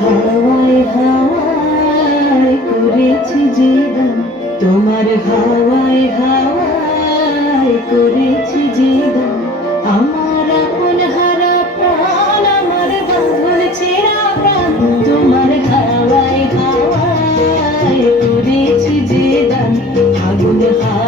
হাওয়ায় হাওয়ায় করেছি যে তোমার হাওয়ায় হাওয়ায় করেছি আমার আপন হারা প্রাণ, আমার বাঁধন ছেঁড়া প্রাণ। তোমার হাওয়ায় হাওয়ায় করেছি যে আগুন হাওয়া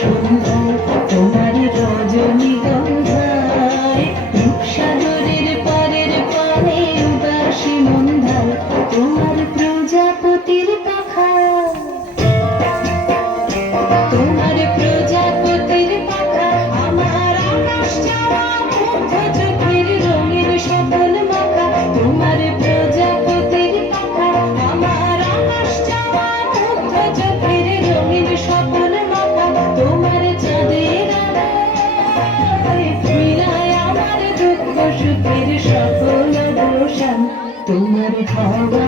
শুনছি সকল দোষান তোমার খাওয়া